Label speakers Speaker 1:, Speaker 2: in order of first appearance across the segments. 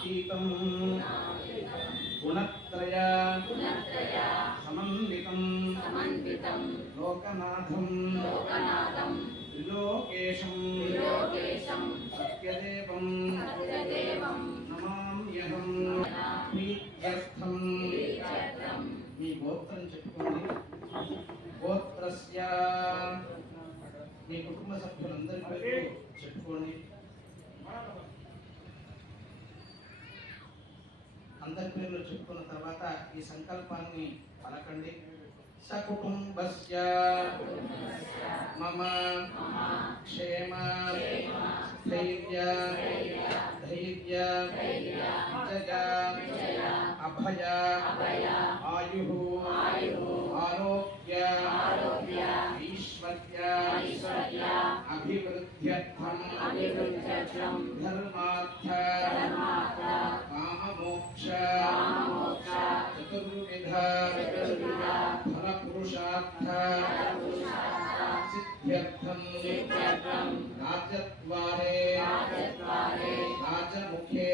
Speaker 1: నాసికం గుణత్రయ
Speaker 2: సమన్వితం
Speaker 1: లోకనాథం త్రిలోకేశం సత్యదేవం నమామ్యహం ప్రీత్యర్థం మీ గోత్రం చెప్పుకోండి. గోత్రస్య। మీ కుటుంబ సభ్యులందరి పేరు చెప్పుకోండి. అందరి పేర్లు చెప్పుకున్న తర్వాత ఈ సంకల్పాన్ని పలకండి. సకుటుంబస్య మమ క్షేమ స్థైర్య ధైర్య విజయ అభయ ఆయు ఆరోగ్య ఐశ్వర్య అభివృద్ధ్యర్థం
Speaker 2: అభివృద్ధ్యర్థం
Speaker 1: ధర్మార్థ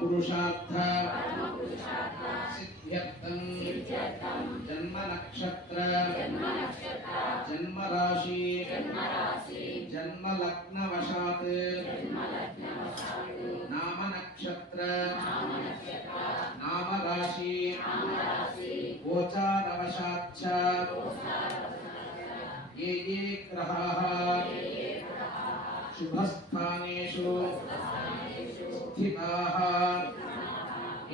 Speaker 1: पुरुषार्थ सिद्ध्यर्थम। जन्म नक्षत्र
Speaker 2: जन्म
Speaker 1: राशि
Speaker 2: जन्म
Speaker 1: लग्न वशात
Speaker 2: नाम
Speaker 1: नक्षत्र
Speaker 2: नाम
Speaker 1: राशि
Speaker 2: गोचार
Speaker 1: वशाच
Speaker 2: ये
Speaker 1: ये
Speaker 2: ग्रहाः।
Speaker 1: शुभस्थानेषु।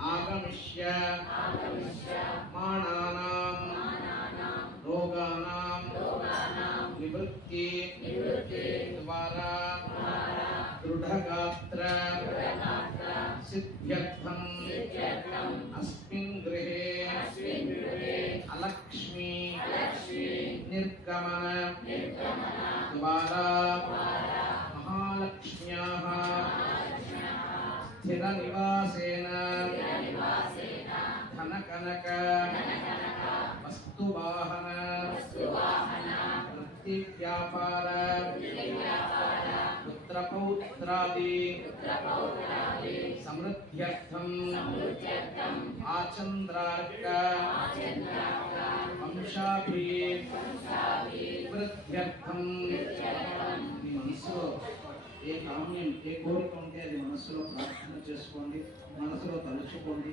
Speaker 1: आगमिष्य।
Speaker 2: मानानां रोगाणां
Speaker 1: निवृत्ति।
Speaker 2: द्वारा।
Speaker 1: दृढगात्र।
Speaker 2: सिद्ध्यर्थम्।
Speaker 1: अस्मिन्
Speaker 2: गृहे।
Speaker 1: अलक्ष्मी।
Speaker 2: निर्गमन।
Speaker 1: द्वारा।
Speaker 2: महालक्ष्म्याः।
Speaker 1: स्थिरनिवासेन।
Speaker 2: కనక
Speaker 1: వస్తువాహన. వృత్తి
Speaker 2: వ్యాపార
Speaker 1: పుత్రపౌత్రాది
Speaker 2: పుత్రపౌత్రాది.
Speaker 1: సమృద్ధ్యర్థం. ఆచంద్రార్క. వంశాభి. వృద్ధ్యర్థం. మీ మనసులో ఏ కామ్యం ఏ కోరిక ఉంటే అది మనసులో ప్రార్థన చేసుకోండి మనసులో తలుచుకోండి.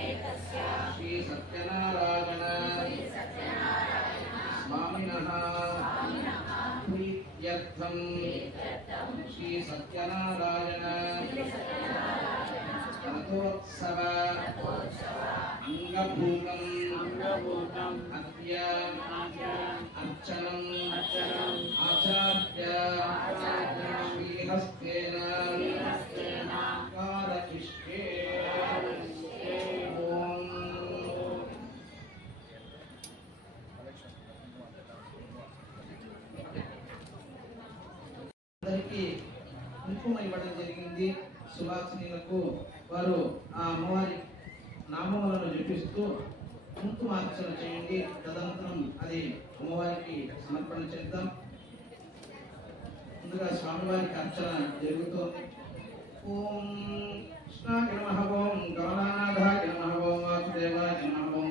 Speaker 1: శ్రీ సత్యనారాయణ రథోత్సవ అంగభూతం అర్చనం ఆచార్య అందరికీ కుంకుమ ఇవ్వడం జరిగింది. సుభాషిణులకు వారు ఆ అమ్మవారి నామములను జపిస్తూ కుంకుమార్చన చేయండి. తదనంతరం అది అమ్మవారికి సమర్పణ చేద్దాం. ముందుగా స్వామివారికి అర్చన జరుగుతోంది. ఓం కృష్ణాయ నమ. ఓం గమనానాథాయ నమ. ఓం వాసుదేవాయ నమ. ఓం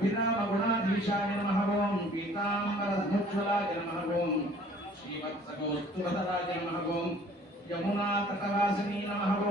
Speaker 1: ఓం నమః ఓం మత్సభాటధరాయ నమః ఓం అభిరామ గుణాధీశాయ పీతాంబర శ్రీవత్సగోస్తువదరాయ నమః ఓం యమునా తటవాసిని నమః ఓం